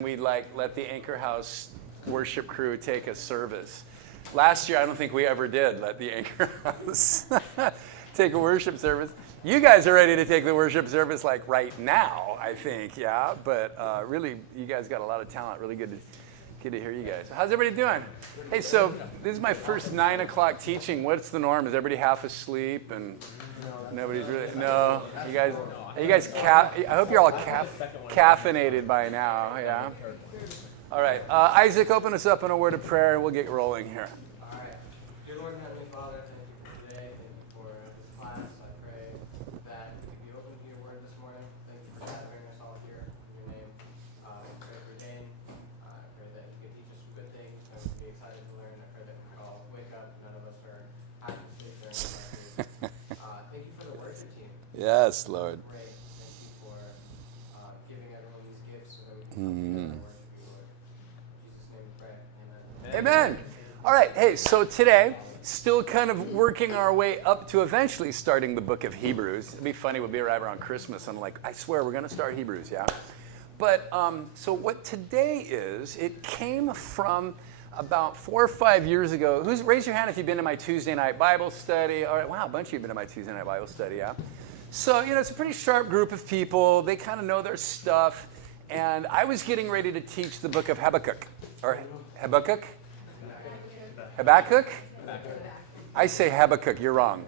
We'd let the Anchor House worship crew take a service. Last year, I don't think we ever did let the Anchor House take a worship service. You guys are ready to take the worship service right now, I think, yeah. But really, you guys got a lot of talent. Really good to hear you guys. How's everybody doing? Hey, so this is my first 9 o'clock teaching. What's the norm? Is everybody half asleep and nobody's really? No, you guys. I hope you're all caffeinated by now, yeah? All right, Isaac, open us up in a word of prayer and we'll get rolling here. All right. Dear Lord and Heavenly Father, thank you for today. Thank you for this class. I pray that we can be open to your word this morning. Thank you for gathering us all here in your name. I pray for Dain. I pray that you can teach us some good things and we'll be excited to learn. I pray that we can all wake up. None of us are half asleep during the class. Thank you for the worship team. Yes, Lord. Amen. All right, hey, so today, still kind of working our way up to eventually starting the book of Hebrews. It'd be funny, we'll be right around Christmas, and I'm like, I swear we're going to start Hebrews, yeah? But, so what today is, it came from about 4 or 5 years ago. Raise your hand if you've been to my Tuesday night Bible study. All right, wow, a bunch of you have been to my Tuesday night Bible study, yeah? So, it's a pretty sharp group of people. They kind of know their stuff. And I was getting ready to teach the book of Habakkuk. Or Habakkuk? Habakkuk? I say Habakkuk, you're wrong.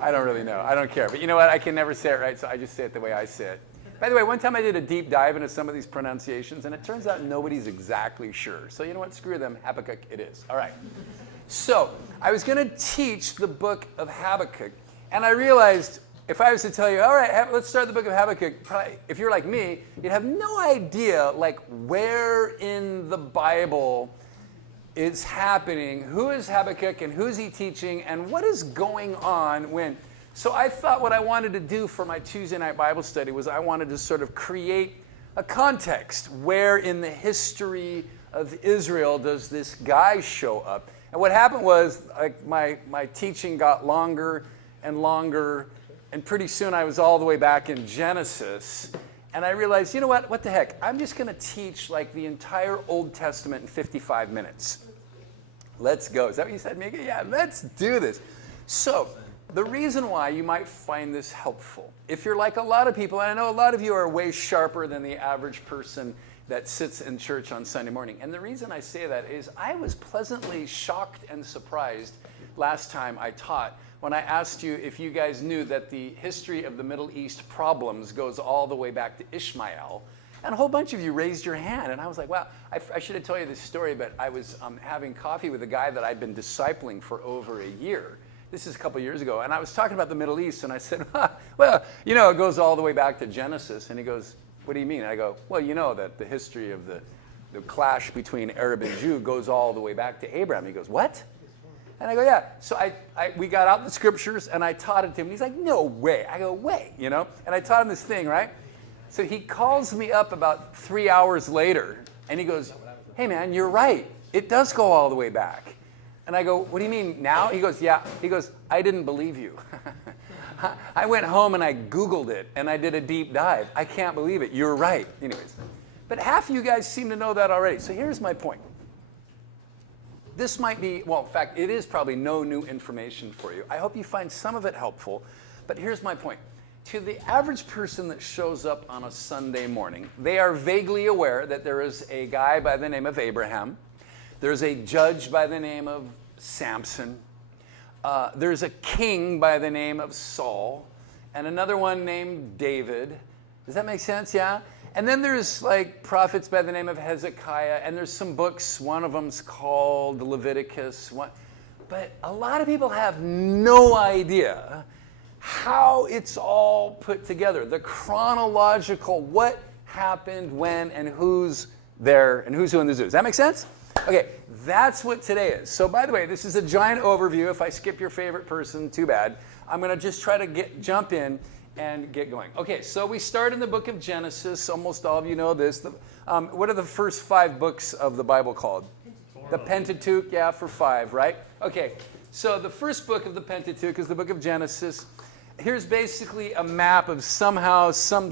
I don't really know. I don't care. But you know what? I can never say it right, so I just say it the way I say it. By the way, one time I did a deep dive into some of these pronunciations, and it turns out nobody's exactly sure. So you know what? Screw them. Habakkuk it is. All right. So I was going to teach the book of Habakkuk, and I realized if I was to tell you, all right, let's start the book of Habakkuk, probably, if you're like me, you'd have no idea where in the Bible it's happening, who is Habakkuk and who's he teaching and what is going on when. So I thought what I wanted to do for my Tuesday night Bible study was I wanted to sort of create a context. Where in the history of Israel does this guy show up? And what happened was my teaching got longer and longer. And pretty soon I was all the way back in Genesis. And I realized, you know what the heck? I'm just going to teach the entire Old Testament in 55 minutes. Let's go. Is that what you said, Mika? Yeah, let's do this. So the reason why you might find this helpful, if you're like a lot of people, and I know a lot of you are way sharper than the average person that sits in church on Sunday morning. And the reason I say that is I was pleasantly shocked and surprised last time I taught when I asked you if you guys knew that the history of the Middle East problems goes all the way back to Ishmael. And a whole bunch of you raised your hand. And I was like, wow, I should have told you this story, but I was having coffee with a guy that I'd been discipling for over a year. This is a couple years ago. And I was talking about the Middle East, and I said, well, it goes all the way back to Genesis. And he goes, what do you mean? And I go, well, you know that the history of the clash between Arab and Jew goes all the way back to Abraham. He goes, what? And I go, yeah. So we got out the scriptures, and I taught it to him. And he's like, no way. I go, way, And I taught him this thing, right? So he calls me up about 3 hours later, and he goes, hey, man, you're right. It does go all the way back. And I go, what do you mean now? He goes, yeah. He goes, I didn't believe you. I went home, and I Googled it, and I did a deep dive. I can't believe it. You're right. Anyways, but half of you guys seem to know that already. So here's my point. This might be, well, in fact, it is probably no new information for you. I hope you find some of it helpful, but here's my point. To the average person that shows up on a Sunday morning, they are vaguely aware that there is a guy by the name of Abraham. There's a judge by the name of Samson. There's a king by the name of Saul, and another one named David. Does that make sense? Yeah? And then there's prophets by the name of Hezekiah, and there's some books. One of them's called Leviticus. But a lot of people have no idea how it's all put together. The chronological, what happened, when, and who's there, and who's who in the zoo. Does that make sense? Okay, that's what today is. So by the way, this is a giant overview. If I skip your favorite person, too bad. I'm going to just try to jump in and get going. Okay, so we start in the book of Genesis. Almost all of you know this. What are the first 5 books of the Bible called? The Pentateuch, yeah, for 5, right? Okay, so the first book of the Pentateuch is the book of Genesis. Here's basically a map of some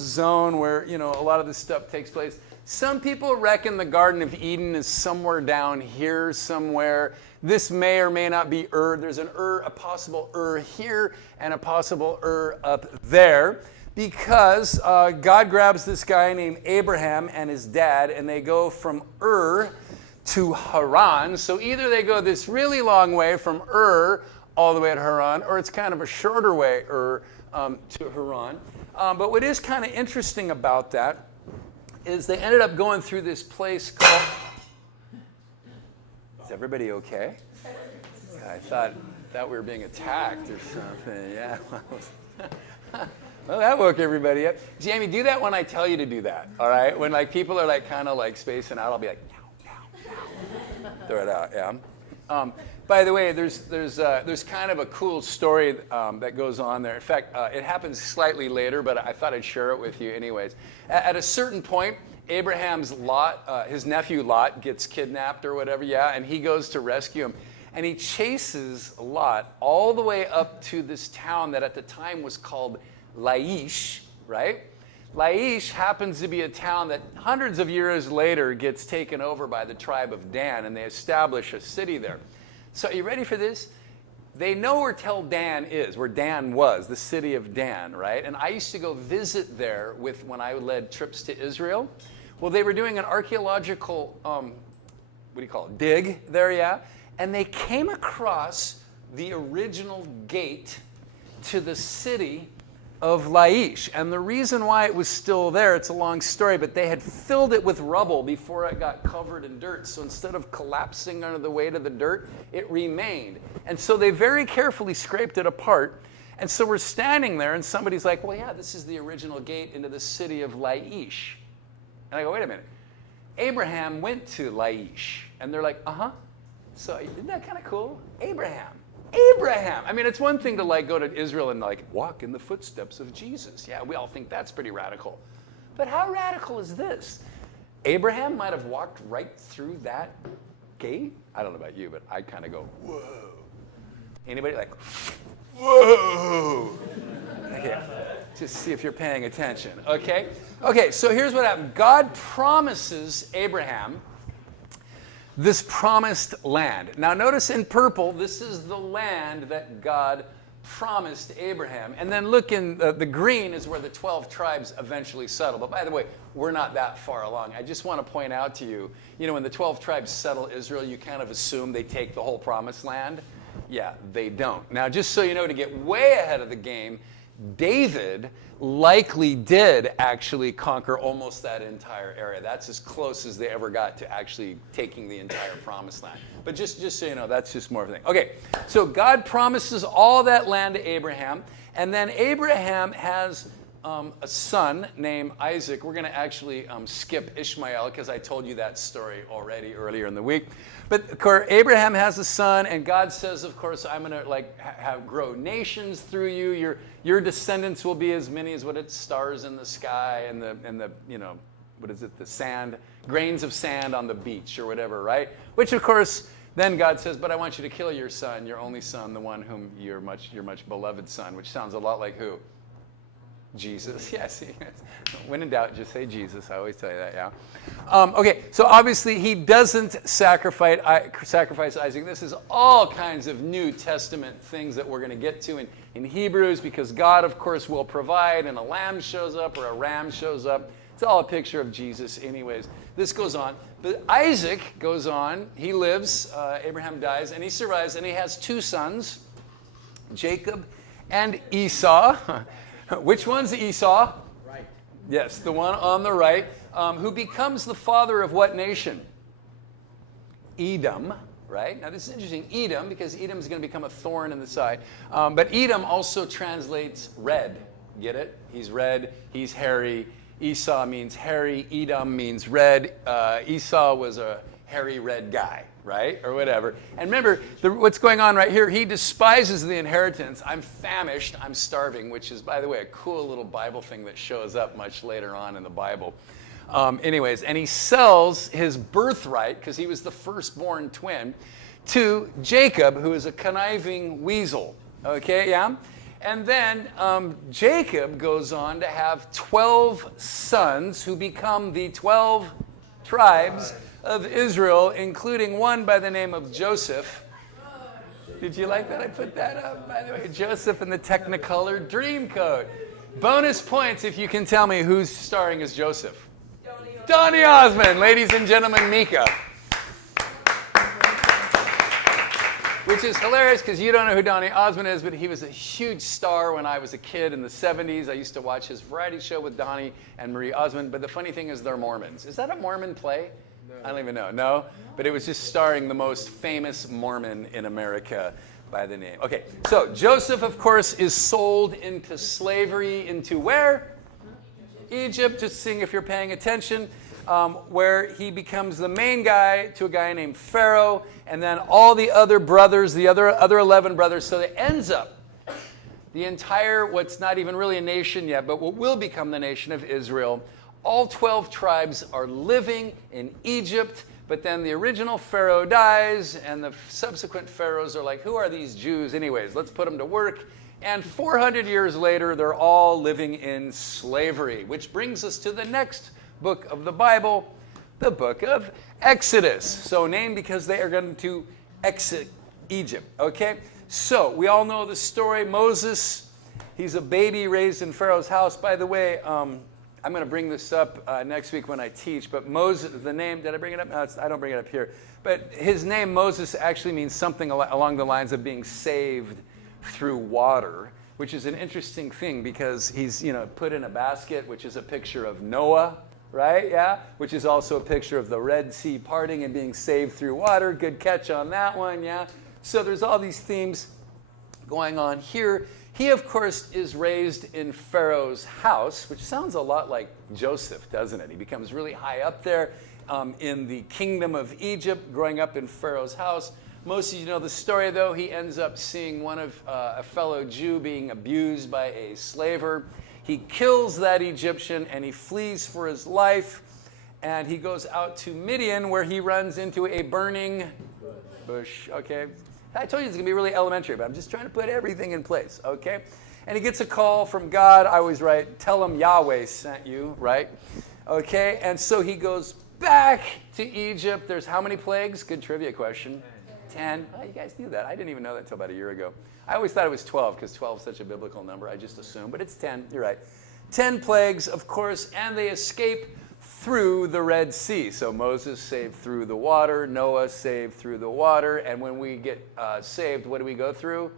zone where, a lot of this stuff takes place. Some people reckon the Garden of Eden is somewhere down here somewhere. This may or may not be There's a possible here and a possible up there. Because God grabs this guy named Abraham and his dad, and they go from to Haran. So either they go this really long way from all the way to Haran, or it's kind of a shorter way to Haran. But what is kind of interesting about that is they ended up going through this place called... Is everybody okay? I thought we were being attacked or something. Yeah. Well, that woke everybody up. Jamie, do that when I tell you to do that, all right? When like people are like kind of like spacing out, I'll be like, now. Throw it out, yeah. By the way, there's kind of a cool story that goes on there. In fact, it happens slightly later, but I thought I'd share it with you anyways. At a certain point, Abraham's his nephew Lot gets kidnapped or whatever, yeah, and he goes to rescue him. And he chases Lot all the way up to this town that at the time was called Laish, right? Laish happens to be a town that hundreds of years later gets taken over by the tribe of Dan, and they establish a city there. So are you ready for this? They know where Tel Dan is, where Dan was, the city of Dan, right? And I used to go visit there when I led trips to Israel. Well, they were doing an archaeological, dig there, yeah? And they came across the original gate to the city of Laish. And the reason why it was still there, it's a long story, but they had filled it with rubble before it got covered in dirt. So instead of collapsing under the weight of the dirt, it remained. And so they very carefully scraped it apart. And so we're standing there and somebody's like, well, yeah, this is the original gate into the city of Laish. And I go, wait a minute. Abraham went to Laish. And they're like, uh-huh. So isn't that kind of cool? Abraham. I mean, it's one thing to like go to Israel and like walk in the footsteps of Jesus. Yeah, we all think that's pretty radical. But how radical is this? Abraham might have walked right through that gate. I don't know about you, but I kind of go, whoa. Anybody like, whoa? Okay, just see if you're paying attention, okay? Okay, so here's what happened. God promises Abraham this promised land. Now notice in purple, this is the land that God promised Abraham. And then look in the green is where the 12 tribes eventually settle. But by the way, we're not that far along. I just want to point out to you, when the 12 tribes settle Israel, you kind of assume they take the whole promised land. Yeah, they don't. Now just so you know, to get way ahead of the game, David likely did actually conquer almost that entire area. That's as close as they ever got to actually taking the entire promised land. But just so you know, that's just more of a thing. Okay, so God promises all that land to Abraham, and then Abraham has a son named Isaac. We're going to actually skip Ishmael because I told you that story already earlier in the week. But of course, Abraham has a son, and God says, of course, I'm going to have grow nations through you. Your descendants will be as many as stars in the sky and the the sand, grains of sand on the beach or whatever, right? Which of course, then God says, but I want you to kill your son, your only son, the one whom your much beloved son, which sounds a lot like who? Jesus. Yes. When in doubt, just say Jesus. I always tell you that, yeah. Okay, so obviously he doesn't sacrifice Isaac. This is all kinds of New Testament things that we're going to get to in Hebrews, because God, of course, will provide, and a lamb shows up or a ram shows up. It's all a picture of Jesus anyways. This goes on. But Isaac goes on. He lives. Abraham dies, and he survives, and he has two sons, Jacob and Esau. Which one's Esau? Right. Yes, the one on the right, who becomes the father of what nation? Edom, right? Now this is interesting, Edom, because Edom is going to become a thorn in the side. But Edom also translates red. Get it? He's red, he's hairy. Esau means hairy, Edom means red. Esau was a hairy red guy, right? Or whatever. And remember, what's going on right here, he despises the inheritance. I'm famished, I'm starving, which is, by the way, a cool little Bible thing that shows up much later on in the Bible. Anyways, and he sells his birthright, because he was the firstborn twin, to Jacob, who is a conniving weasel. Okay, yeah? And then Jacob goes on to have 12 sons who become the 12 tribes of Israel, including one by the name of Joseph. Did you like that I put that up? By the way, Joseph in the Technicolor Dreamcoat. Bonus points if you can tell me who's starring as Joseph. Donny Osmond, ladies and gentlemen, Mika. Which is hilarious because you don't know who Donny Osmond is, but he was a huge star when I was a kid in the 70s. I used to watch his variety show with Donny and Marie Osmond, but the funny thing is they're Mormons. Is that a Mormon play? No. I don't even know. No? But it was just starring the most famous Mormon in America by the name. Okay, so Joseph, of course, is sold into slavery into where? Egypt, just seeing if you're paying attention. Where he becomes the main guy to a guy named Pharaoh, and then all the other brothers, the other 11 brothers. So it ends up the entire, what's not even really a nation yet, but what will become the nation of Israel. All 12 tribes are living in Egypt, but then the original Pharaoh dies, and the subsequent pharaohs are like, who are these Jews anyways? Let's put them to work. And 400 years later, they're all living in slavery, which brings us to the next book of the Bible, the book of Exodus. So named because they are going to exit Egypt. Okay? So we all know the story. Moses, he's a baby raised in Pharaoh's house. By the way, I'm going to bring this up next week when I teach, but Moses, the name, did I bring it up? No, I don't bring it up here. But his name, Moses, actually means something along the lines of being saved through water, which is an interesting thing because he's, put in a basket, which is a picture of Noah, right? Yeah, which is also a picture of the Red Sea parting and being saved through water. Good catch on that one, yeah? So there's all these themes going on here. He, of course, is raised in Pharaoh's house, which sounds a lot like Joseph, doesn't it? He becomes really high up there in the kingdom of Egypt, growing up in Pharaoh's house. Most of you know the story, though. He ends up seeing one of a fellow Jew being abused by a slaver. He kills that Egyptian, and he flees for his life. And he goes out to Midian, where he runs into a burning bush. Okay? I told you it's going to be really elementary, but I'm just trying to put everything in place. Okay? And he gets a call from God. I always write, tell him Yahweh sent you, right? Okay? And so he goes back to Egypt. There's how many plagues? Good trivia question. 10. Oh, you guys knew that. I didn't even know that until about a year ago. I always thought it was 12 because 12 is such a biblical number. I just assumed, but it's 10. You're right. 10 plagues, of course, and they escape through the Red Sea. So Moses saved through the water, Noah saved through the water, and when we get saved, what do we go through?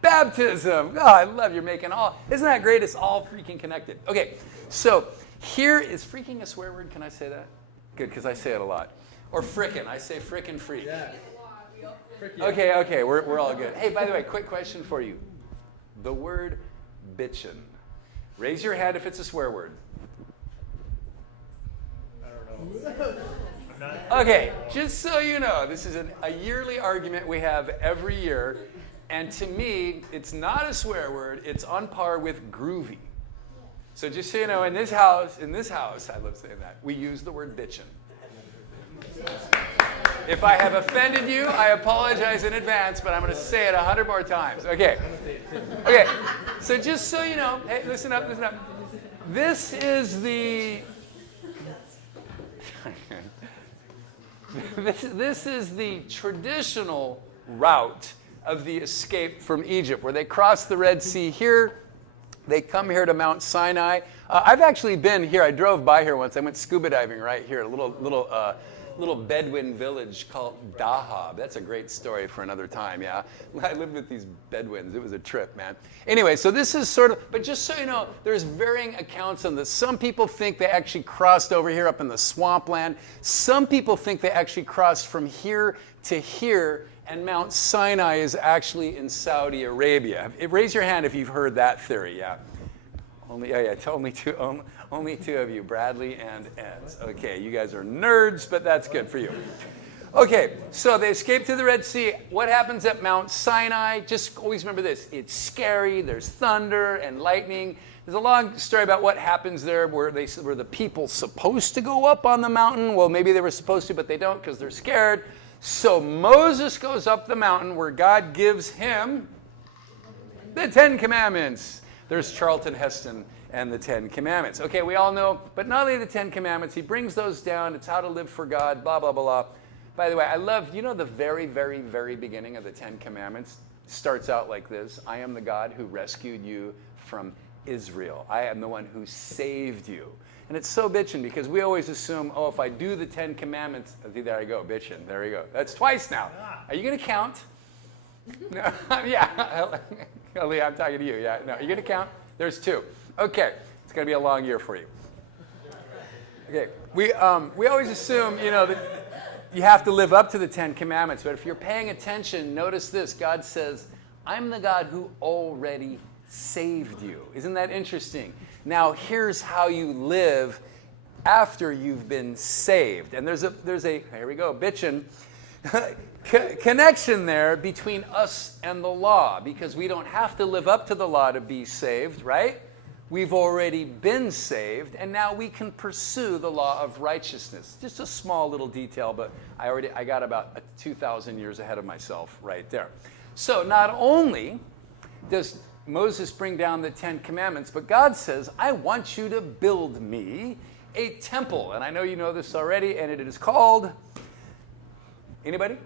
Baptism. Oh, I love you're making all. Isn't that great? It's all freaking connected. Okay, so here is freaking a swear word. Can I say that? Good, because I say it a lot. Or frickin'. I say frickin' freak. Yeah. Okay, we're all good. Hey, by the way, quick question for you. The word bitchin'. Raise your hand if it's a swear word. I don't know. Okay, just so you know, this is a yearly argument we have every year, and to me, it's not a swear word. It's on par with groovy. So just so you know, in this house, I love saying that, we use the word bitchin'. If I have offended you, I apologize in advance, but I'm going to say it 100 more times. Okay. Okay. So just so you know, hey, listen up. This is the this is the traditional route of the escape from Egypt, where they cross the Red Sea here. They come here to Mount Sinai. I've actually been here. I drove by here once. I went scuba diving right here, a little Bedouin village called Dahab. That's a great story for another time, yeah. I lived with these Bedouins. It was a trip, man. Anyway, so this is sort of, but just so you know, there's varying accounts on this. Some people think they actually crossed over here up in the swampland. Some people think they actually crossed from here to here, and Mount Sinai is actually in Saudi Arabia. Raise your hand if you've heard that theory, yeah. Only two of you, Bradley and Eds. Okay, you guys are nerds, but that's good for you. Okay, so they escape to the Red Sea. What happens at Mount Sinai? Just always remember this. It's scary. There's thunder and lightning. There's a long story about what happens there. Were the people supposed to go up on the mountain? Well, maybe they were supposed to, but they don't because they're scared. So Moses goes up the mountain where God gives him The 10 Commandments. There's Charlton Heston and the 10 Commandments. Okay, we all know, but not only the 10 Commandments, he brings those down. It's how to live for God, blah, blah, blah. By the way, I love, the very, very, very beginning of the 10 Commandments starts out like this. I am the God who rescued you from Israel. I am the one who saved you. And it's so bitchin' because we always assume, oh, if I do the 10 Commandments, there I go, bitchin', there you go. That's twice now. Are you going to count? No, yeah, Leah, I'm talking to you. Yeah, no, you're going to count? There's 2. Okay, it's going to be a long year for you. Okay, we always assume, that you have to live up to the 10 Commandments, but if you're paying attention, notice this. God says, I'm the God who already saved you. Isn't that interesting? Now, here's how you live after you've been saved. And there's a here we go, bitchin', connection there between us and the law, because we don't have to live up to the law to be saved, right? We've already been saved, and now we can pursue the law of righteousness. Just a small little detail, but I got about 2,000 years ahead of myself right there. So not only does Moses bring down the 10 Commandments, but God says, I want you to build me a temple. And I know you know this already, and it is called, anybody?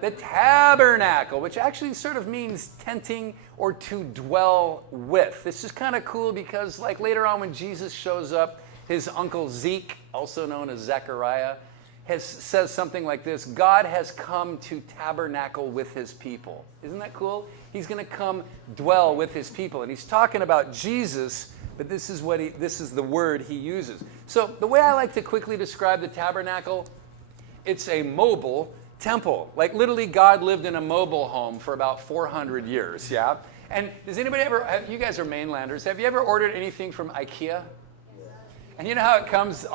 The tabernacle, which actually sort of means tenting or to dwell with. This is kind of cool because like later on when Jesus shows up, his uncle Zeke, also known as Zechariah, says something like this: God has come to tabernacle with his people. Isn't that cool? He's going to come dwell with his people. And he's talking about Jesus, but this is the word he uses. So the way I like to quickly describe the tabernacle, it's a mobile temple. Like literally God lived in a mobile home for about 400 years, yeah? And does anybody you guys are mainlanders, have you ever ordered anything from IKEA? And you know how it comes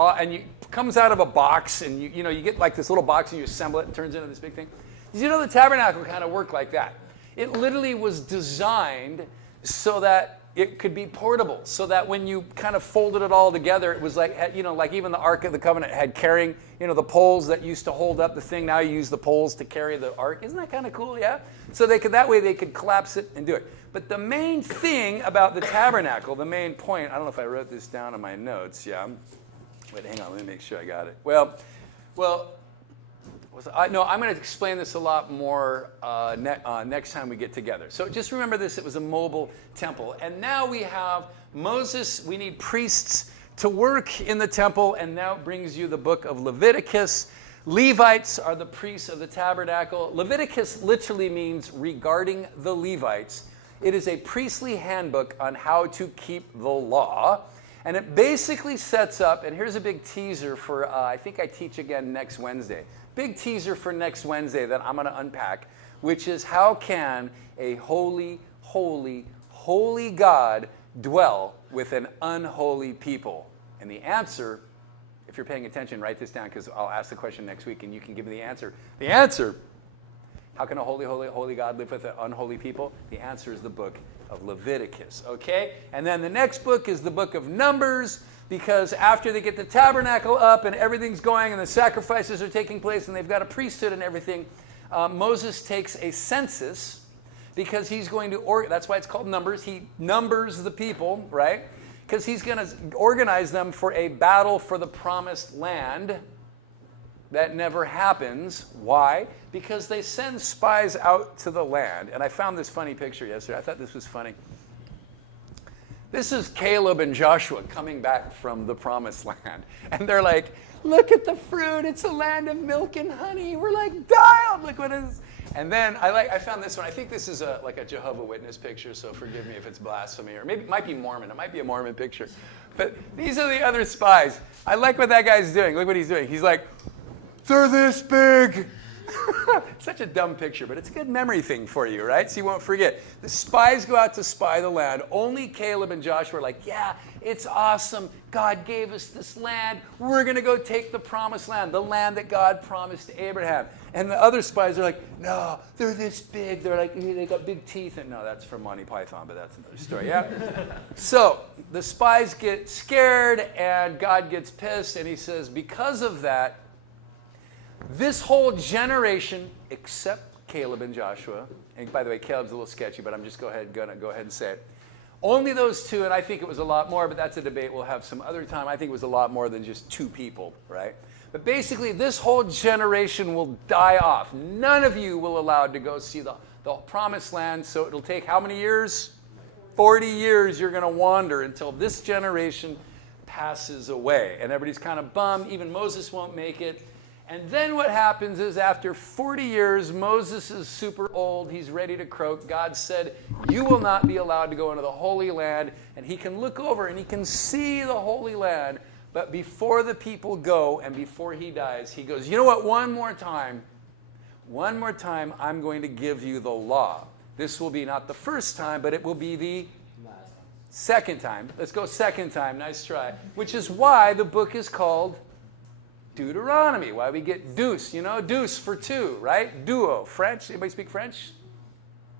comes out of a box, and you get like this little box and you assemble it and it turns into this big thing? Did you know the tabernacle kind of worked like that? It literally was designed so that it could be portable, so that when you kind of folded it all together, it was like, like even the Ark of the Covenant had carrying, the poles that used to hold up the thing. Now you use the poles to carry the Ark. Isn't that kind of cool? Yeah. So that way they could collapse it and do it. But the main thing about the tabernacle, the main point, I don't know if I wrote this down in my notes. Yeah. Wait, hang on. Let me make sure I got it. Well. I'm going to explain this a lot more next time we get together. So just remember this, it was a mobile temple. And now we have Moses, we need priests to work in the temple, and now it brings you the book of Leviticus. Levites are the priests of the tabernacle. Leviticus literally means regarding the Levites. It is a priestly handbook on how to keep the law. And it basically sets up, and here's a big teaser for, I think I teach again next Wednesday. Big teaser for next Wednesday that I'm going to unpack, which is how can a holy, holy, holy God dwell with an unholy people? And the answer, if you're paying attention, write this down because I'll ask the question next week and you can give me the answer. The answer, how can a holy, holy, holy God live with an unholy people? The answer is the book of Leviticus, okay? And then the next book is the book of Numbers, because after they get the tabernacle up and everything's going and the sacrifices are taking place and they've got a priesthood and everything, Moses takes a census because he's going to, that's why it's called Numbers. He numbers the people, right? Because he's going to organize them for a battle for the promised land that never happens. Why? Because they send spies out to the land. And I found this funny picture yesterday. I thought this was funny. This is Caleb and Joshua coming back from the promised land. And they're like, look at the fruit. It's a land of milk and honey. We're like, dialed. Look what it is. And then I found this one. I think this is like a Jehovah Witness picture, so forgive me if it's blasphemy. Or maybe it might be Mormon. It might be a Mormon picture. But these are the other spies. I like what that guy's doing. Look what he's doing. He's like, they're this big. Such a dumb picture, but it's a good memory thing for you, right? So you won't forget. The spies go out to spy the land. Only Caleb and Joshua are like, yeah, it's awesome. God gave us this land. We're going to go take the promised land, the land that God promised to Abraham. And the other spies are like, no, they're this big. They're like, they got big teeth. And no, that's from Monty Python, but that's another story, yeah? So the spies get scared, and God gets pissed, and he says, because of that, this whole generation, except Caleb and Joshua. And by the way, Caleb's a little sketchy, but I'm just going to go ahead and say it. Only those two, and I think it was a lot more, but that's a debate we'll have some other time. I think it was a lot more than just two people, right? But basically, this whole generation will die off. None of you will allowed to go see the promised land, so it'll take how many years? 40 years you're going to wander until this generation passes away. And everybody's kind of bummed. Even Moses won't make it. And then what happens is after 40 years, Moses is super old. He's ready to croak. God said, you will not be allowed to go into the Holy Land. And he can look over and he can see the Holy Land. But before the people go and before he dies, he goes, you know what, one more time, I'm going to give you the law. This will be not the first time, but it will be the second time. Let's go second time. Nice try. Which is why the book is called Deuteronomy. Why we get deuce, you know, deuce for two, right? Duo. French. Anybody speak French?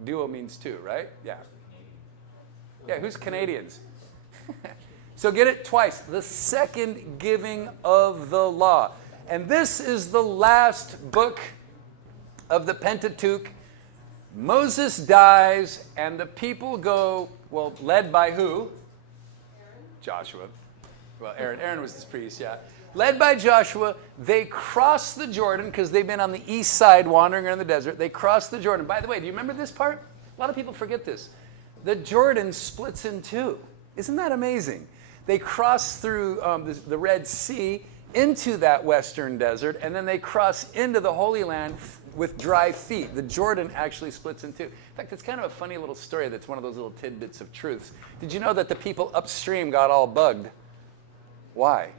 Duo means two, right? Yeah. Yeah, who's Canadians? So get it twice. The second giving of the law. And this is the last book of the Pentateuch. Moses dies, and the people go, well, led by who? Joshua. Well, Aaron was the priest, yeah. Led by Joshua, they cross the Jordan, because they've been on the east side wandering around the desert. They cross the Jordan. By the way, do you remember this part? A lot of people forget this. The Jordan splits in two. Isn't that amazing? They cross through the Red Sea into that western desert, and then they cross into the Holy Land with dry feet. The Jordan actually splits in two. In fact, it's kind of a funny little story that's one of those little tidbits of truths. Did you know that the people upstream got all bugged? Why?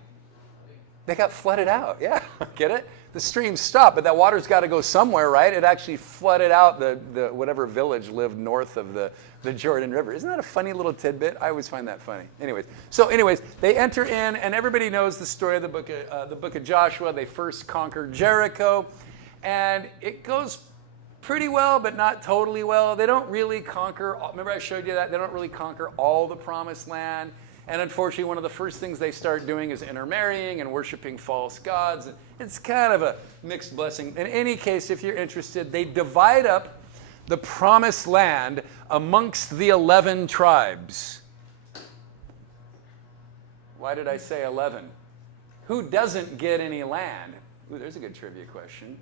They got flooded out. Yeah, get it? The stream stopped, but that water's got to go somewhere, right? It actually flooded out the whatever village lived north of the Jordan River. Isn't that a funny little tidbit? I always find that funny. Anyways, they enter in, and everybody knows the story of the book of Joshua. They first conquer Jericho, and it goes pretty well, but not totally well. They don't really conquer. Remember I showed you that? They don't really conquer all the promised land. And unfortunately, one of the first things they start doing is intermarrying and worshiping false gods. It's kind of a mixed blessing. In any case, if you're interested, they divide up the promised land amongst the 11 tribes. Why did I say 11? Who doesn't get any land? Ooh, there's a good trivia question.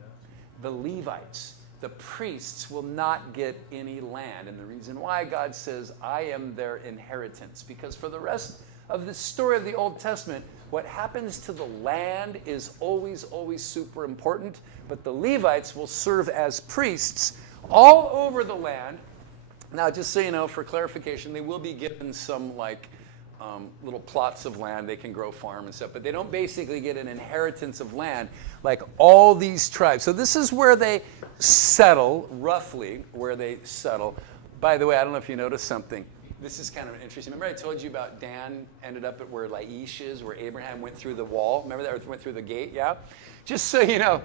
The Levites. The priests will not get any land. And the reason why God says, I am their inheritance. Because for the rest of the story of the Old Testament, what happens to the land is always, always super important. But the Levites will serve as priests all over the land. Now, just so you know, for clarification, they will be given some little plots of land they can grow farm and stuff, but they don't basically get an inheritance of land like all these tribes. So this is where they settle, roughly where they settle. By the way, I don't know if you noticed something. This is kind of interesting. Remember I told you about Dan ended up at where Laish is, where Abraham went through the wall? Remember that, or went through the gate? Yeah? Just so you know,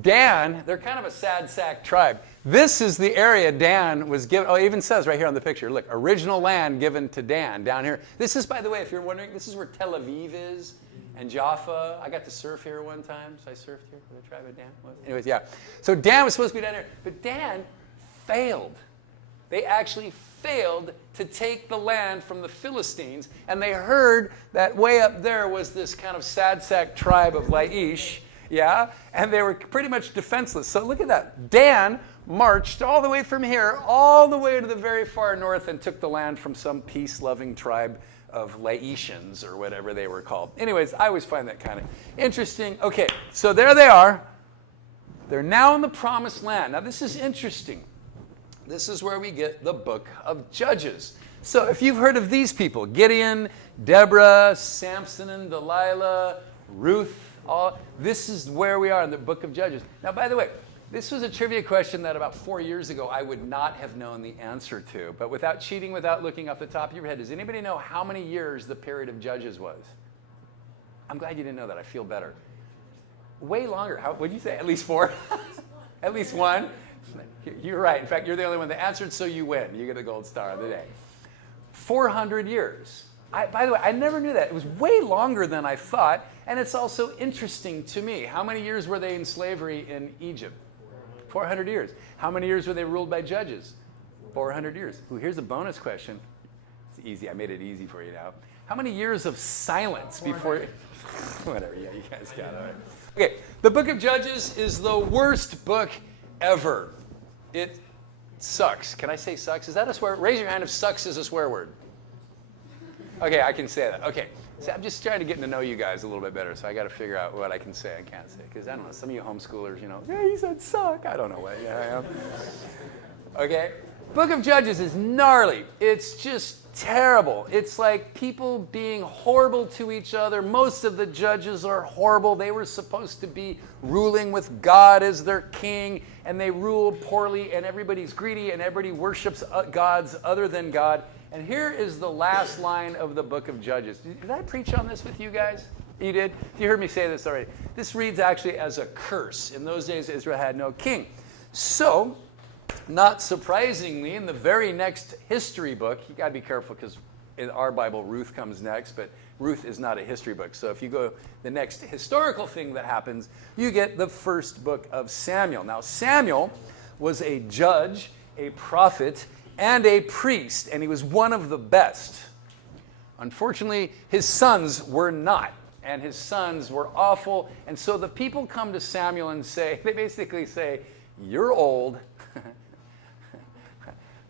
Dan, they're kind of a sad sack tribe. This is the area Dan was given. Oh, it even says right here on the picture, look, original land given to Dan down here. This is, by the way, if you're wondering, this is where Tel Aviv is and Jaffa. I got to surf here one time, so I surfed here for the tribe of Dan. Anyways, yeah. So Dan was supposed to be down here, but Dan failed. They actually failed to take the land from the Philistines, and they heard that way up there was this kind of sad sack tribe of Laish. Yeah, and they were pretty much defenseless. So look at that. Dan marched all the way from here, all the way to the very far north, and took the land from some peace-loving tribe of Laishans, or whatever they were called. Anyways, I always find that kind of interesting. Okay, so there they are. They're now in the promised land. Now this is interesting. This is where we get the book of Judges. So if you've heard of these people, Gideon, Deborah, Samson and Delilah, Ruth, this is where we are in the book of Judges. Now, by the way, this was a trivia question that about 4 years ago I would not have known the answer to. But without cheating, without looking off the top of your head, does anybody know how many years the period of Judges was? I'm glad you didn't know that. I feel better. Way longer. What did you say? At least 4? At least 1? You're right. In fact, you're the only one that answered, so you win. You get the gold star of the day. 400 years. By the way, I never knew that. It was way longer than I thought, and it's also interesting to me. How many years were they in slavery in Egypt? 400 years. How many years were they ruled by judges? 400 years. Ooh, here's a bonus question. It's easy. I made it easy for you now. How many years of silence before... Whatever, yeah, you guys got it. All right. Okay, the book of Judges is the worst book ever. It sucks. Can I say sucks? Is that a swear? Raise your hand if sucks is a swear word. Okay, I can say that. Okay. See, I'm just trying to get to know you guys a little bit better, so I got to figure out what I can say and can't say. Because I don't know, some of you homeschoolers, you know, yeah, he said suck. I don't know what I am. Okay? Book of Judges is gnarly. It's just terrible. It's like people being horrible to each other. Most of the judges are horrible. They were supposed to be ruling with God as their king, and they rule poorly, and everybody's greedy, and everybody worships gods other than God. And here is the last line of the book of Judges. Did I preach on this with you guys? You did? You heard me say this already. This reads actually as a curse. In those days, Israel had no king. So, not surprisingly, in the very next history book, you got to be careful because in our Bible, Ruth comes next, but Ruth is not a history book. So if you go the next historical thing that happens, you get the first book of Samuel. Now, Samuel was a judge, a prophet, and a priest, and he was one of the best. Unfortunately, his sons were not, and his sons were awful, and so the people come to Samuel and say, they basically say, you're old.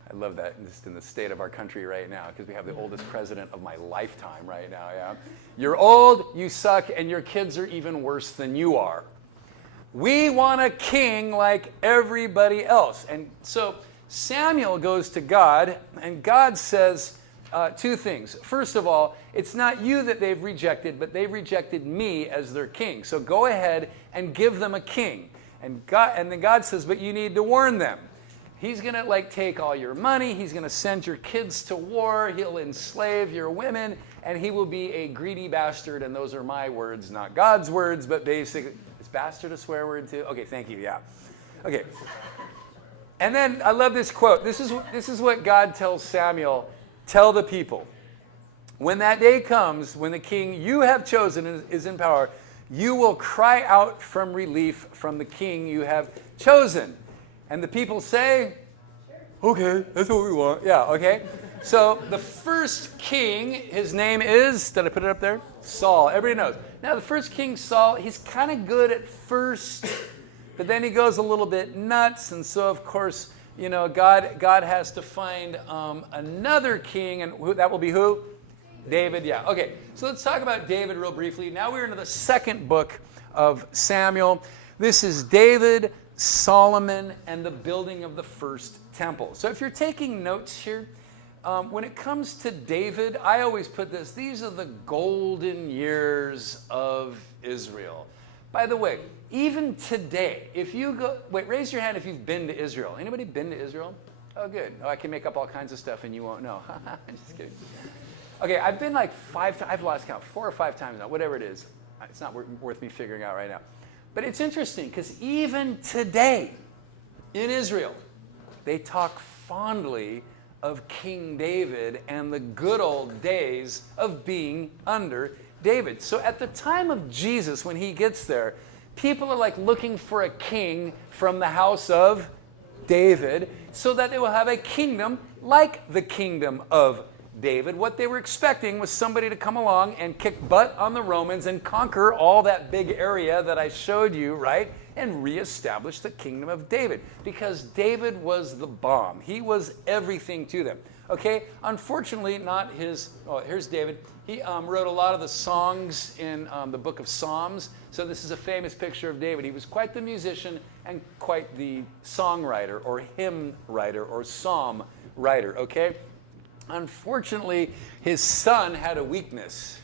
I love that just in the state of our country right now, because we have the oldest president of my lifetime right now, yeah? You're old, you suck, and your kids are even worse than you are. We want a king like everybody else. And so Samuel goes to God, and God says two things. First of all, it's not you that they've rejected, but they've rejected me as their king. So go ahead and give them a king. And then God says, but you need to warn them. He's going to take all your money. He's going to send your kids to war. He'll enslave your women, and he will be a greedy bastard. And those are my words, not God's words, but basically, is bastard a swear word too? Okay, thank you, yeah. Okay. And then I love this quote. This is what God tells Samuel, tell the people. When that day comes, when the king you have chosen is in power, you will cry out from relief from the king you have chosen. And the people say, okay, that's what we want. Yeah, okay. So the first king, his name is, did I put it up there? Saul. Everybody knows. Now the first king, Saul, he's kind of good at first, but then he goes a little bit nuts. And so, of course, you know, God has to find another king, and that will be who? David, yeah. Okay, so let's talk about David real briefly. Now we're into the second book of Samuel. This is David, Solomon, and the building of the first temple. So if you're taking notes here, when it comes to David, I always put this, these are the golden years of Israel. By the way, even today, if you go, wait, raise your hand if you've been to Israel. Anybody been to Israel? Oh, good. Oh, I can make up all kinds of stuff and you won't know. I'm just kidding. Okay, I've been like 5 times, I've lost count, 4 or 5 times now, whatever it is. It's not worth me figuring out right now. But it's interesting because even today in Israel, they talk fondly of King David and the good old days of being under David. So at the time of Jesus, when he gets there, people are like looking for a king from the house of David so that they will have a kingdom like the kingdom of David. What they were expecting was somebody to come along and kick butt on the Romans and conquer all that big area that I showed you, right? And reestablish the kingdom of David. Because David was the bomb. He was everything to them. Okay? Unfortunately, not his... Oh, here's David. He wrote a lot of the songs in the book of Psalms. So this is a famous picture of David. He was quite the musician and quite the songwriter or hymn writer or psalm writer. Okay? Unfortunately, his son had a weakness.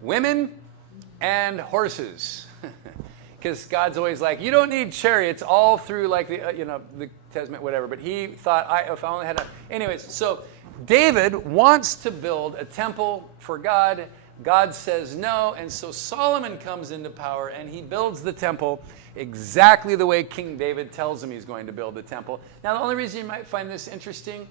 Women and horses. Because God's always like, you don't need chariots all through like the Testament, whatever. But he thought, if I only had Anyways, so David wants to build a temple for God. God says no. And so Solomon comes into power and he builds the temple exactly the way King David tells him he's going to build the temple. Now, the only reason you might find this interesting,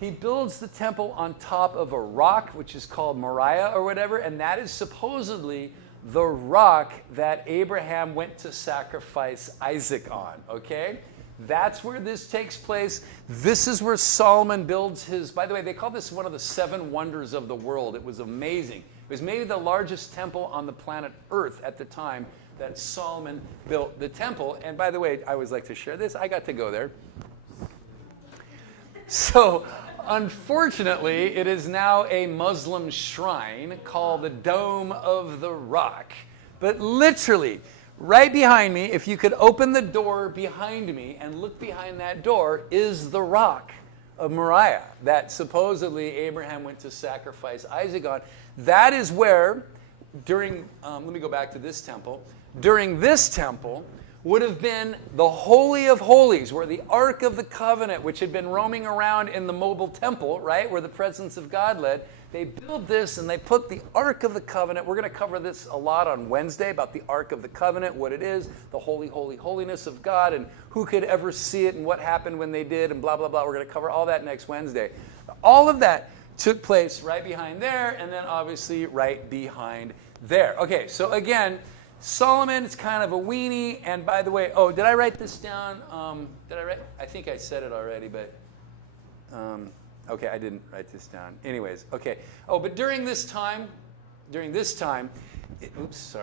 he builds the temple on top of a rock, which is called Moriah or whatever, and that is supposedly the rock that Abraham went to sacrifice Isaac on, okay? That's where this takes place. This is where Solomon builds his, by the way, they call this one of the 7 wonders of the world. It was amazing. It was maybe the largest temple on the planet Earth at the time that Solomon built the temple. And by the way, I always like to share this. I got to go there. So, unfortunately, it is now a Muslim shrine called the Dome of the Rock. But literally, right behind me, if you could open the door behind me and look behind that door, is the rock of Moriah that supposedly Abraham went to sacrifice Isaac on. That is where, during, let me go back to this temple. During this temple would have been the Holy of Holies, where the Ark of the Covenant, which had been roaming around in the mobile temple, right, where the presence of God led. They built this and they put the Ark of the Covenant. We're going to cover this a lot on Wednesday about the Ark of the Covenant, what it is, the holy, holy, holiness of God, and who could ever see it and what happened when they did, and blah, blah, blah. We're going to cover all that next Wednesday. All of that took place right behind there, and then obviously right behind there. Okay, so again, Solomon is kind of a weenie, and by the way, oh, did I write this down? I think I said it already, but okay, I didn't write this down. Anyways, okay. Oh, but during this time, during this time is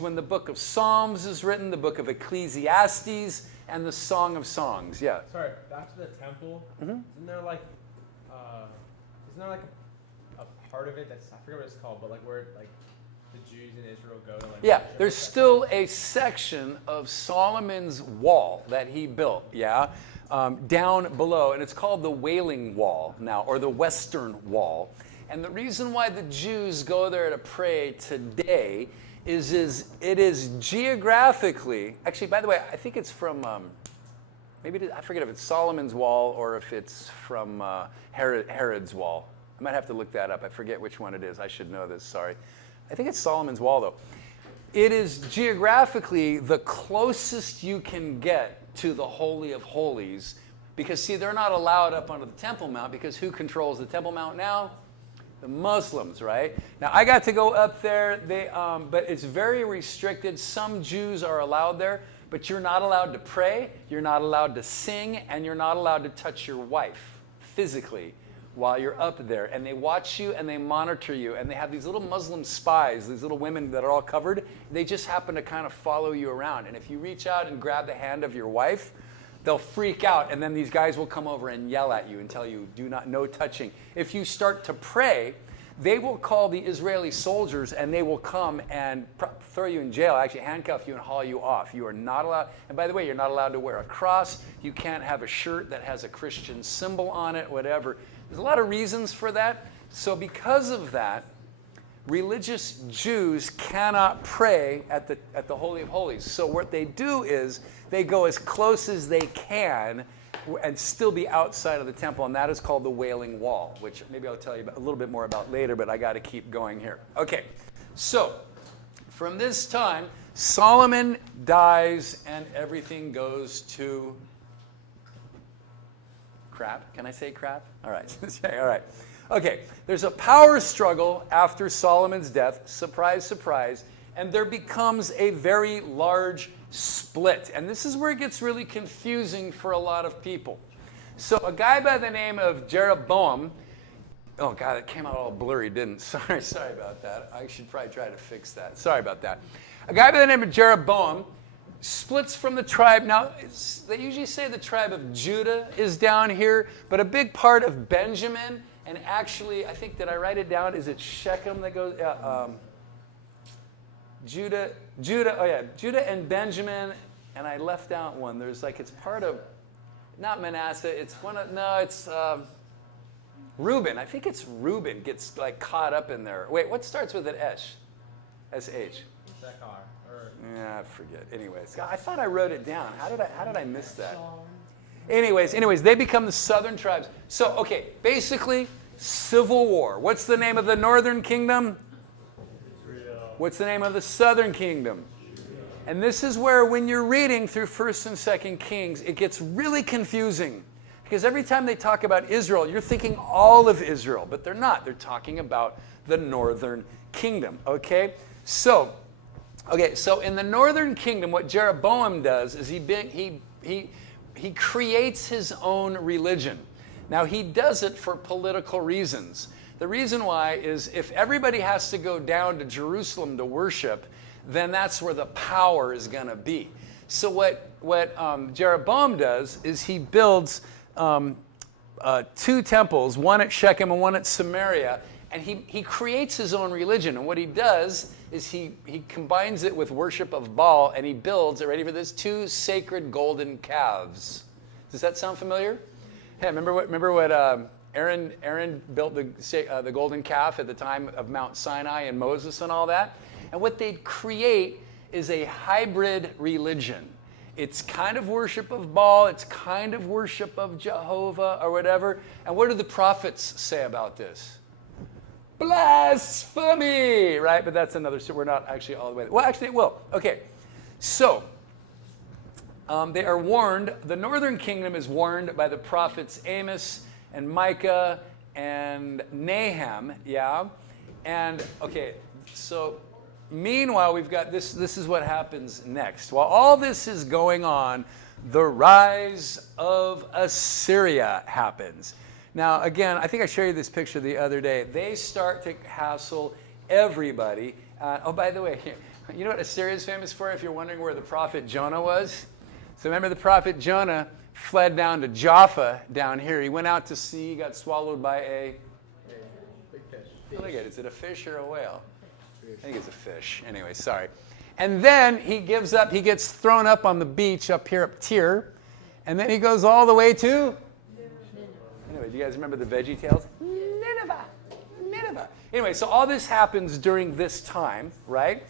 when the book of Psalms is written, the book of Ecclesiastes, and the Song of Songs. Yeah. Sorry, back to the temple. Mm-hmm. Isn't there like a part of it that's, I forget what it's called, but like where like the Jews in Israel go to like. Yeah, there's still a section of Solomon's wall that he built. Yeah. Down below, and it's called the Wailing Wall now, or the Western Wall. And the reason why the Jews go there to pray today is it is geographically, actually, by the way, I think it's from, I forget if it's Solomon's Wall or if it's from Herod's Wall. I might have to look that up. I forget which one it is. I should know this, sorry. I think it's Solomon's Wall, though. It is geographically the closest you can get to the Holy of Holies, because see, they're not allowed up onto the Temple Mount, because who controls the Temple Mount now? The Muslims, right? Now, I got to go up there, but it's very restricted. Some Jews are allowed there, but you're not allowed to pray, you're not allowed to sing, and you're not allowed to touch your wife physically while you're up there. And they watch you and they monitor you, and they have these little Muslim spies, these little women that are all covered. They just happen to kind of follow you around. And if you reach out and grab the hand of your wife, they'll freak out, and then these guys will come over and yell at you and tell you, no touching. If you start to pray, they will call the Israeli soldiers, and they will come and throw you in jail, actually handcuff you and haul you off. You are not allowed, and by the way, you're not allowed to wear a cross. You can't have a shirt that has a Christian symbol on it, whatever. There's a lot of reasons for that. So because of that, religious Jews cannot pray at the Holy of Holies. So what they do is they go as close as they can and still be outside of the temple, and that is called the Wailing Wall, which maybe I'll tell you a little bit more about later, but I got to keep going here. Okay, so from this time, Solomon dies and everything goes to crap. Can I say crap? All right. All right. Okay, there's a power struggle after Solomon's death, surprise, surprise, and there becomes a very large split. And this is where it gets really confusing for a lot of people. So a guy by the name of Jeroboam, oh God, it came out all blurry, didn't it? Sorry about that. I should probably try to fix that. Sorry about that. A guy by the name of Jeroboam splits from the tribe. Now, they usually say the tribe of Judah is down here, but a big part of Benjamin, and actually, I think, did I write it down? Is it Shechem that goes? Judah, oh yeah, Judah and Benjamin, and I left out one. There's like, it's part of, not Manasseh, it's one of, no, it's Reuben. I think it's Reuben gets like caught up in there. Wait, what starts with an S? S-H. Yeah, I forget. Anyways, I thought I wrote it down. How did I miss that? Anyways, they become the southern tribes. So, okay, basically, civil war. What's the name of the northern kingdom? What's the name of the southern kingdom? And this is where, when you're reading through 1st and 2nd Kings, it gets really confusing. Because every time they talk about Israel, you're thinking all of Israel, but they're not. They're talking about the northern kingdom, okay? So in the northern kingdom, what Jeroboam does is he creates his own religion. Now, he does it for political reasons. The reason why is if everybody has to go down to Jerusalem to worship, then that's where the power is going to be. So what Jeroboam does is he builds 2 temples, one at Shechem and one at Samaria, and he creates his own religion. And what he does is he combines it with worship of Baal, and he builds, are you ready for this, 2 sacred golden calves. Does that sound familiar? Hey, remember what Aaron built the golden calf at the time of Mount Sinai and Moses and all that? And what they create is a hybrid religion. It's kind of worship of Baal, it's kind of worship of Jehovah or whatever. And what do the prophets say about this? Blasphemy, right? But that's another, so we're not actually all the way. Well, actually it will. Okay, so they are warned, the northern kingdom is warned by the prophets Amos and Micah and Nahum, yeah? And, okay, so meanwhile, we've got this is what happens next. While all this is going on, the rise of Assyria happens. Now, again, I think I showed you this picture the other day. They start to hassle everybody. Oh, by the way, you know what Assyria is famous for if you're wondering where the prophet Jonah was? So remember the prophet Jonah fled down to Jaffa down here. He went out to sea, got swallowed by a Big fish. look at it. Is it a fish or a whale? I think it's a fish. Anyway, sorry. And then he gives up. He gets thrown up on the beach up here at Tyre. And then he goes all the way to Anyway, do you guys remember the Veggie Tales? Nineveh. Anyway, so all this happens during this time, right?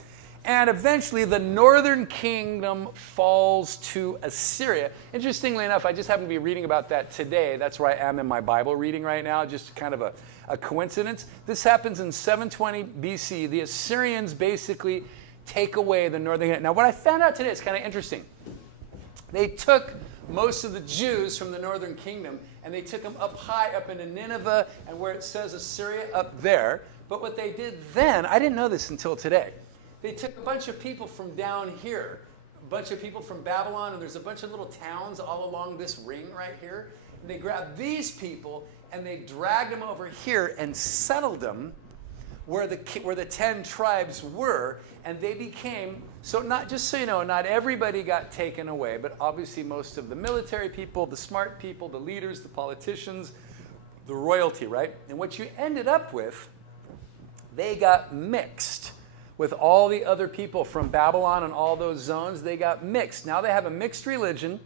And eventually the northern kingdom falls to Assyria. Interestingly enough, I just happen to be reading about that today. That's where I am in my Bible reading right now, just kind of a coincidence. This happens in 720 BC. The Assyrians basically take away the northern kingdom. Now, what I found out today is kind of interesting. They took most of the Jews from the northern kingdom, and they took them up high, up into Nineveh, and where it says Assyria, up there. But what they did then, I didn't know this until today, they took a bunch of people from down here, a bunch of people from Babylon, and there's a bunch of little towns all along this ring right here. And they grabbed these people, and they dragged them over here and settled them where the 10 tribes were, and they became, so not just so you know, not everybody got taken away, but obviously most of the military people, the smart people, the leaders, the politicians, the royalty, right? And what you ended up with, they got mixed with all the other people from Babylon and all those zones. They got mixed. Now they have a mixed religion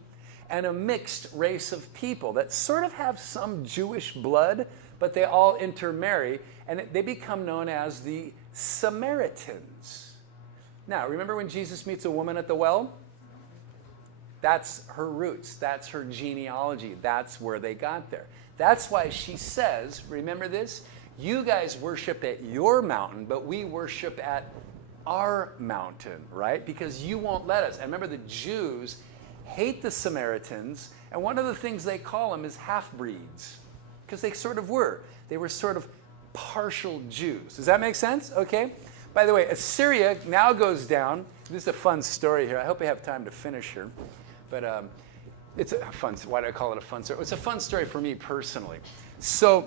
and a mixed race of people that sort of have some Jewish blood, but they all intermarry, and they become known as the Samaritans. Now, remember when Jesus meets a woman at the well? That's her roots. That's her genealogy. That's where they got there. That's why she says, remember this? You guys worship at your mountain, but we worship at our mountain, right? Because you won't let us. And remember, the Jews hate the Samaritans, and one of the things they call them is half-breeds, because they sort of were. They were sort of partial Jews. Does that make sense? Okay. By the way, Assyria now goes down. This is a fun story here. I hope I have time to finish here. But it's a fun, why do I call it a fun story? It's a fun story for me personally. So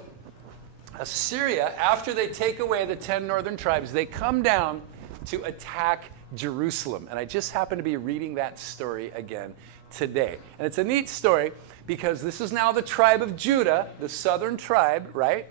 Assyria, after they take away the 10 northern tribes, they come down to attack Jerusalem. And I just happen to be reading that story again today. And it's a neat story because this is now the tribe of Judah, the southern tribe, right?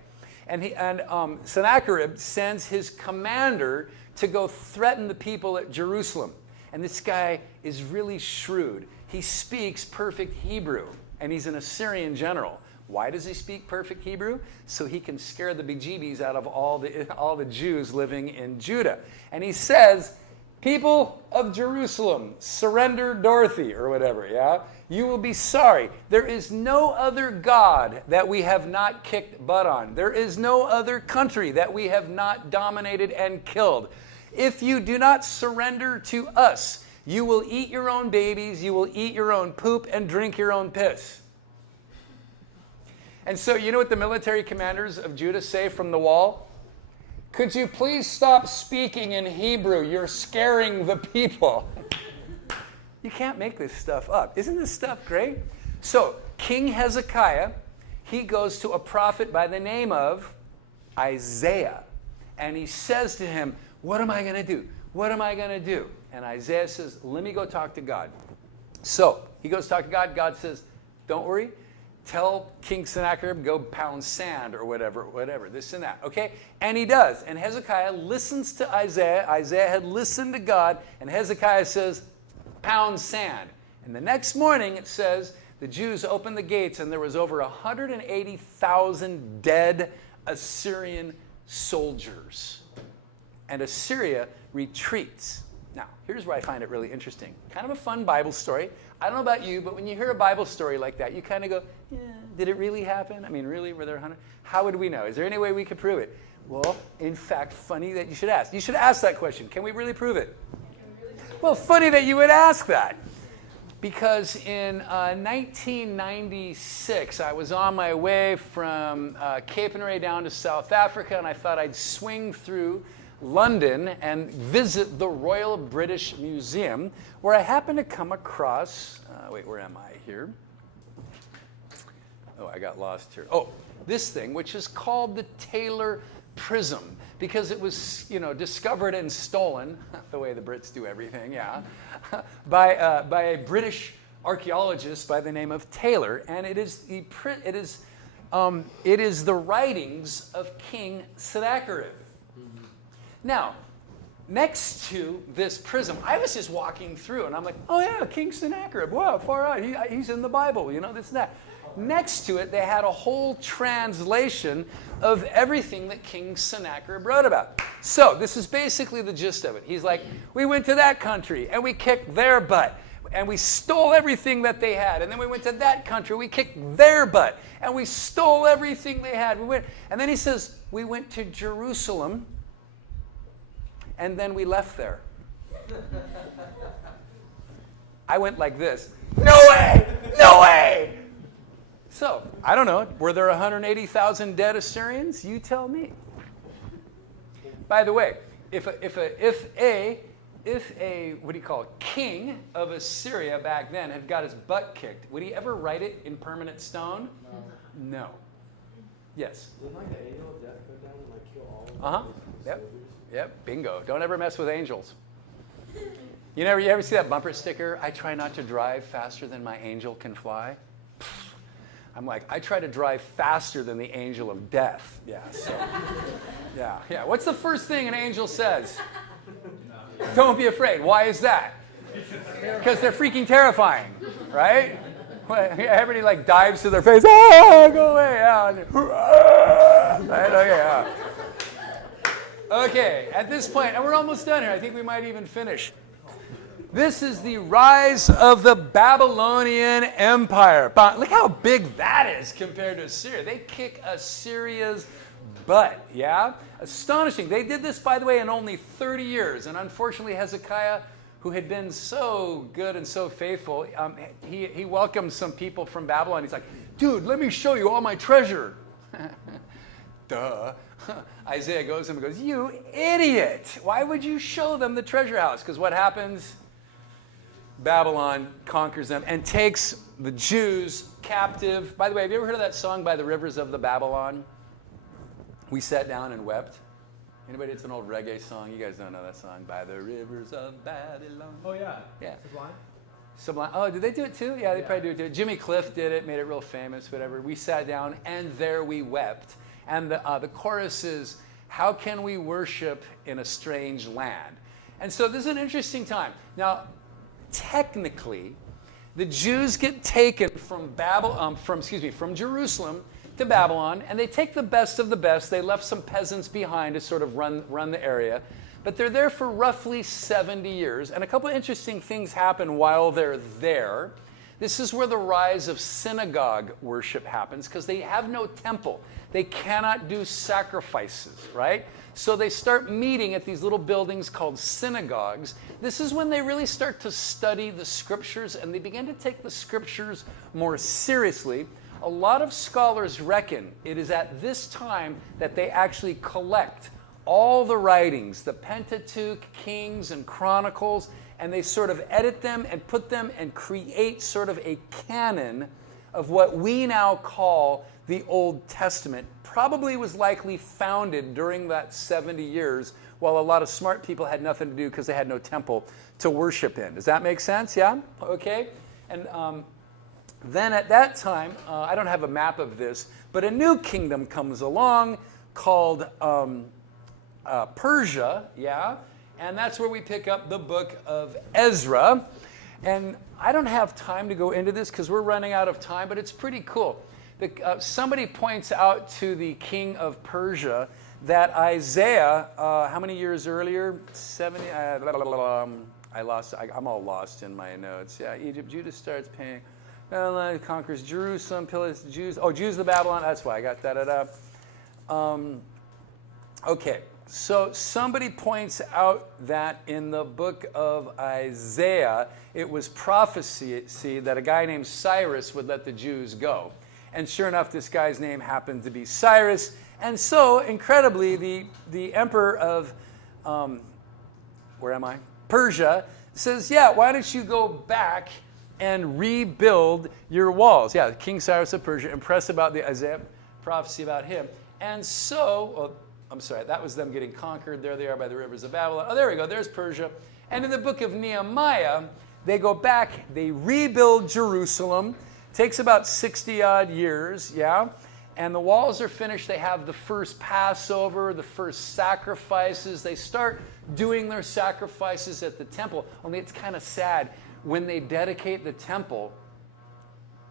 And Sennacherib sends his commander to go threaten the people at Jerusalem. And this guy is really shrewd. He speaks perfect Hebrew, and he's an Assyrian general. Why does he speak perfect Hebrew? So he can scare the bejeebies out of all the Jews living in Judah. And he says, people of Jerusalem, surrender Dorothy, or whatever, yeah? You will be sorry. There is no other God that we have not kicked butt on. There is no other country that we have not dominated and killed. If you do not surrender to us, you will eat your own babies, you will eat your own poop, and drink your own piss. And so you know what the military commanders of Judah say from the wall? Could you please stop speaking in Hebrew? You're scaring the people. You can't make this stuff up. Isn't this stuff great? So King Hezekiah, he goes to a prophet by the name of Isaiah. And he says to him, what am I going to do? What am I going to do? And Isaiah says, let me go talk to God. So he goes to talk to God. God says, don't worry. Tell King Sennacherib, go pound sand or whatever, this and that. Okay? And he does. And Hezekiah listens to Isaiah. Isaiah had listened to God. And Hezekiah says, pound sand. And the next morning it says, the Jews opened the gates and there was over 180,000 dead Assyrian soldiers. And Assyria retreats. Now, here's where I find it really interesting. Kind of a fun Bible story. I don't know about you, but when you hear a Bible story like that, you kind of go, yeah, did it really happen? I mean, really? Were there 100? How would we know? Is there any way we could prove it? Well, in fact, funny that you should ask. You should ask that question. Can we really prove it? Well, funny that you would ask that. Because in 1996, I was on my way from Cape and Ray down to South Africa, and I thought I'd swing through London and visit the Royal British Museum, where I happened to come across, wait, where am I here? Oh, I got lost here. Oh, this thing, which is called the Taylor Prism, because it was, discovered and stolen, the way the Brits do everything, yeah, by a British archaeologist by the name of Taylor, and it is the writings of King Sennacherib. Now, next to this prism, I was just walking through, and I'm like, oh yeah, King Sennacherib, wow, far out, he's in the Bible, this and that. Next to it, they had a whole translation of everything that King Sennacherib wrote about. So this is basically the gist of it. He's like, we went to that country, and we kicked their butt, and we stole everything that they had. And then we went to that country, we kicked their butt, and we stole everything they had. And then he says, we went to Jerusalem, and then we left there. I went like this. No way! No way! So, I don't know. Were there 180,000 dead Assyrians? You tell me. By the way, if a king of Assyria back then had got his butt kicked, would he ever write it in permanent stone? No. Yes. Didn't the angel of death go down and kill all of the Yep. soldiers? Yep. Bingo. Don't ever mess with angels. You ever see that bumper sticker? I try not to drive faster than my angel can fly. I'm like, I try to drive faster than the angel of death. Yeah. So, yeah. What's the first thing an angel says? Don't be afraid. Why is that? Because they're freaking terrifying, right? Everybody dives to their face. Oh, go away! Yeah. Right? Okay. Yeah. Okay, at this point, and we're almost done here. I think we might even finish. This is the rise of the Babylonian Empire. Look how big that is compared to Assyria. They kick Assyria's butt, yeah? Astonishing. They did this, by the way, in only 30 years. And unfortunately, Hezekiah, who had been so good and so faithful, he welcomed some people from Babylon. He's like, dude, let me show you all my treasure. Duh. Isaiah goes to him and goes, you idiot. Why would you show them the treasure house? Because what happens? Babylon conquers them and takes the Jews captive. By the way, have you ever heard of that song, By the Rivers of the Babylon? We sat down and wept. Anybody? It's an old reggae song. You guys don't know that song, By the Rivers of Babylon. Oh, yeah. Yeah. Sublime? Sublime. Oh, did they do it too? Yeah, they probably do it too. Jimmy Cliff did it, made it real famous, whatever. We sat down and there we wept. And the chorus is, how can we worship in a strange land? And so this is an interesting time. Now, technically, the Jews get taken from Jerusalem to Babylon, and they take the best of the best. They left some peasants behind to sort of run the area. But they're there for roughly 70 years. And a couple of interesting things happen while they're there. This is where the rise of synagogue worship happens, because they have no temple. They cannot do sacrifices, right? So they start meeting at these little buildings called synagogues. This is when they really start to study the scriptures, and they begin to take the scriptures more seriously. A lot of scholars reckon it is at this time that they actually collect all the writings, the Pentateuch, Kings, and Chronicles, and they sort of edit them and put them and create sort of a canon of what we now call the Old Testament. Probably was likely founded during that 70 years while a lot of smart people had nothing to do because they had no temple to worship in. Does that make sense? Yeah? Okay. And then at that time, I don't have a map of this, but a new kingdom comes along called Persia, yeah? And that's where we pick up the book of Ezra. And I don't have time to go into this because we're running out of time, but it's pretty cool. Somebody points out to the king of Persia that Isaiah, how many years earlier? 70, I'm all lost in my notes. Yeah, Egypt, Judah starts paying, conquers Jerusalem, pillars Jews. Oh, Jews of Babylon, that's why I got that. Okay, so somebody points out that in the book of Isaiah, it was prophecy that a guy named Cyrus would let the Jews go. And sure enough, this guy's name happened to be Cyrus. And so, incredibly, the emperor of, Persia says, yeah, why don't you go back and rebuild your walls? Yeah, King Cyrus of Persia, impressed about the Isaiah prophecy about him. And so, that was them getting conquered. There they are by the rivers of Babylon. Oh, there we go, there's Persia. And in the book of Nehemiah, they go back, they rebuild Jerusalem. Takes about 60-odd years, yeah? And the walls are finished. They have the first Passover, the first sacrifices. They start doing their sacrifices at the temple. Only it's kind of sad. When they dedicate the temple,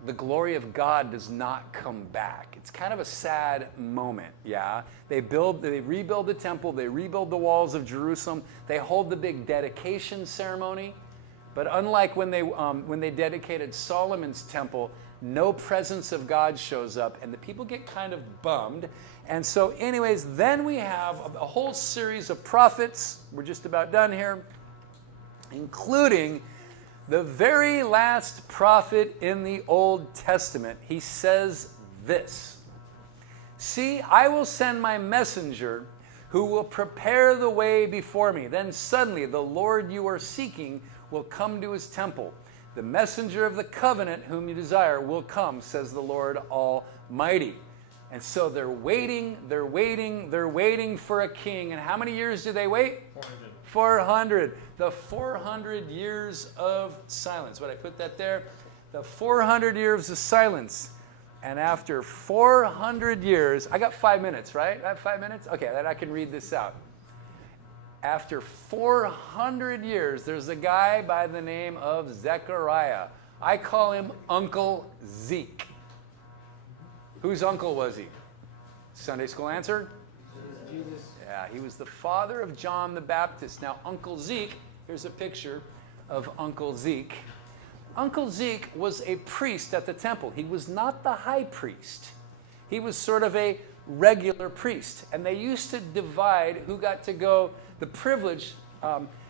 the glory of God does not come back. It's kind of a sad moment, yeah? They rebuild the temple. They rebuild the walls of Jerusalem. They hold the big dedication ceremony. But unlike when they dedicated Solomon's temple, no presence of God shows up, and the people get kind of bummed. And so anyways, then we have a whole series of prophets. We're just about done here, including the very last prophet in the Old Testament. He says this, "See, I will send my messenger who will prepare the way before me. Then suddenly the Lord you are seeking will come to his temple. The messenger of the covenant whom you desire will come, says the Lord Almighty." And so they're waiting for a king. And how many years do they wait? 400. The 400 years of silence. What I put that there? The 400 years of silence. And after 400 years, I got 5 minutes, right? I have 5 minutes? Okay, then I can read this out. After 400 years, there's a guy by the name of Zechariah. I call him Uncle Zeke. Whose uncle was he? Sunday school answer? Jesus. Yeah, he was the father of John the Baptist. Now, Uncle Zeke, here's a picture of Uncle Zeke. Uncle Zeke was a priest at the temple. He was not the high priest. He was sort of a regular priest. And they used to divide who got to go, the privilege,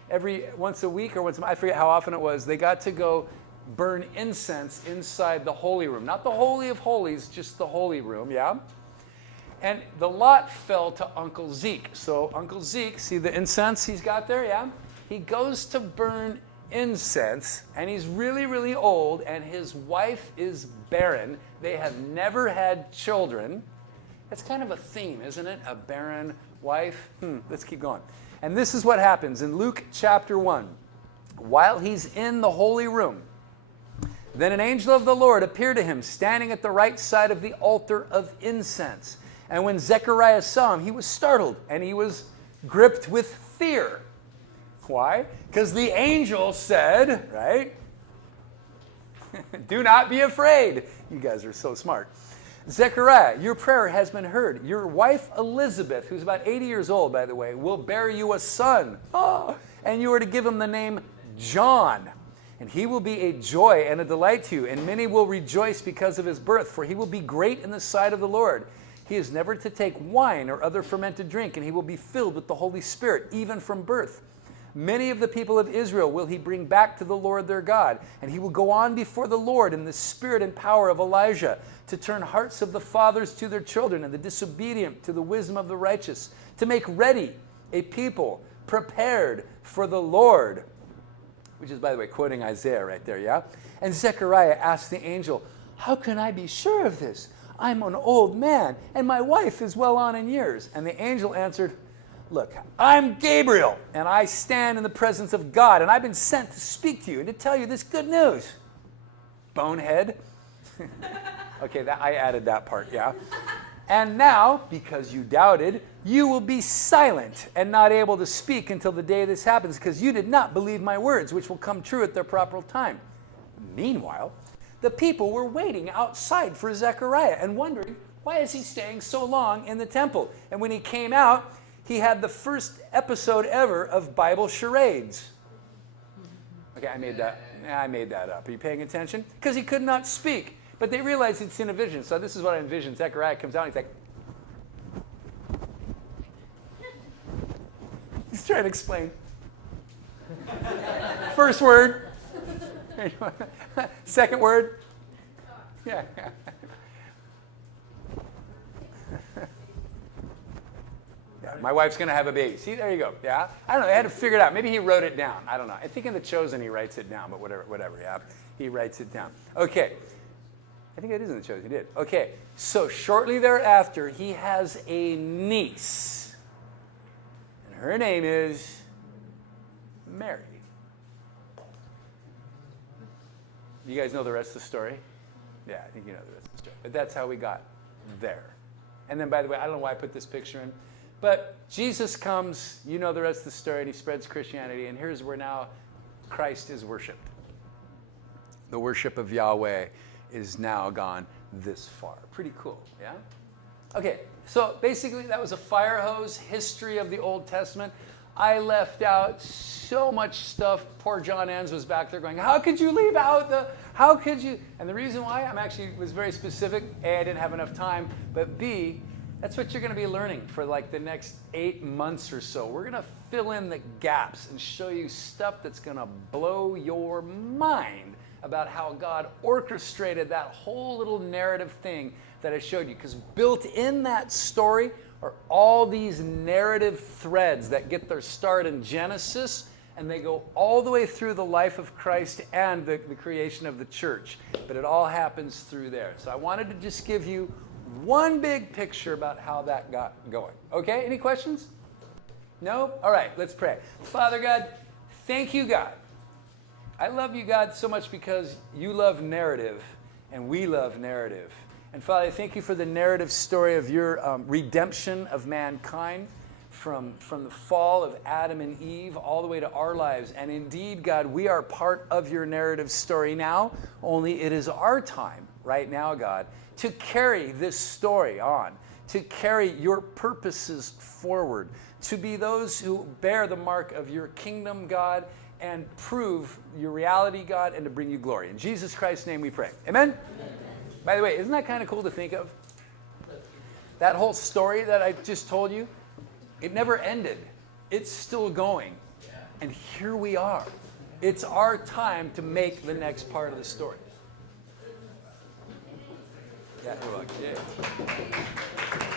every once a week or once a month, I forget how often it was, they got to go burn incense inside the holy room. Not the Holy of Holies, just the holy room, yeah? And the lot fell to Uncle Zeke. So Uncle Zeke, see the incense he's got there, yeah? He goes to burn incense, and he's really, really old, and his wife is barren. They have never had children. That's kind of a theme, isn't it? A barren wife. Let's keep going. And this is what happens in Luke chapter 1. While he's in the holy room, then an angel of the Lord appeared to him, standing at the right side of the altar of incense. And when Zechariah saw him, he was startled, and he was gripped with fear. Why? Because the angel said, right? Do not be afraid. You guys are so smart. Zechariah, your prayer has been heard. Your wife Elizabeth, who's about 80 years old, by the way, will bear you a son. Oh, and you are to give him the name John. And he will be a joy and a delight to you, and many will rejoice because of his birth, for he will be great in the sight of the Lord. He is never to take wine or other fermented drink, and he will be filled with the Holy Spirit, even from birth. Many of the people of Israel will he bring back to the Lord their God, and he will go on before the Lord in the spirit and power of Elijah, to turn hearts of the fathers to their children and the disobedient to the wisdom of the righteous, to make ready a people prepared for the Lord. Which is, by the way, quoting Isaiah right there, yeah? And Zechariah asked the angel, how can I be sure of this? I'm an old man, and my wife is well on in years. And the angel answered, look, I'm Gabriel, and I stand in the presence of God, and I've been sent to speak to you and to tell you this good news. Bonehead. Okay, I added that part, yeah? And now, because you doubted, you will be silent and not able to speak until the day this happens, because you did not believe my words, which will come true at their proper time. Meanwhile, the people were waiting outside for Zechariah and wondering, why is he staying so long in the temple? And when he came out, he had the first episode ever of Bible charades. Okay, I made that up. Are you paying attention? Because he could not speak. But they realized it's in a vision. So this is what I envisioned. Zechariah comes out and he's like, he's trying to explain. First word. Second word. Yeah. Yeah, my wife's going to have a baby. See, there you go. Yeah. I don't know. I had to figure it out. Maybe he wrote it down. I don't know. I think in The Chosen he writes it down, but whatever. Yeah. He writes it down. Okay. I think it is in The Chosen. He did. Okay. So shortly thereafter, he has a niece. And her name is Mary. You guys know the rest of the story? Yeah, I think you know the rest of the story. But that's how we got there. And then, by the way, I don't know why I put this picture in, but Jesus comes, you know the rest of the story, and he spreads Christianity, and here's where now Christ is worshipped. The worship of Yahweh is now gone this far. Pretty cool, yeah? Okay, so basically that was a fire hose history of the Old Testament. I left out so much stuff. Poor John Enns was back there going, how could you leave out how could you? And the reason why was very specific. A, I didn't have enough time, but B, that's what you're going to be learning for like the next 8 months or so. We're going to fill in the gaps and show you stuff that's going to blow your mind about how God orchestrated that whole little narrative thing that I showed you. Because built in that story are all these narrative threads that get their start in Genesis, and they go all the way through the life of Christ and the creation of the church. But it all happens through there. So I wanted to just give you one big picture about how that got going. Okay, any questions? No? All right, let's pray. Father God, thank you, God. I love you, God, so much because you love narrative, and we love narrative. And Father, I thank you for the narrative story of your redemption of mankind from the fall of Adam and Eve all the way to our lives. And indeed, God, we are part of your narrative story now, only it is our time right now, God, to carry this story on, to carry your purposes forward, to be those who bear the mark of your kingdom, God, and prove your reality, God, and to bring you glory. In Jesus Christ's name we pray. Amen? Amen. By the way, isn't that kind of cool to think of? That whole story that I just told you, it never ended. It's still going. And here we are. It's our time to make the next part of the story. Yeah, you're welcome. Yeah.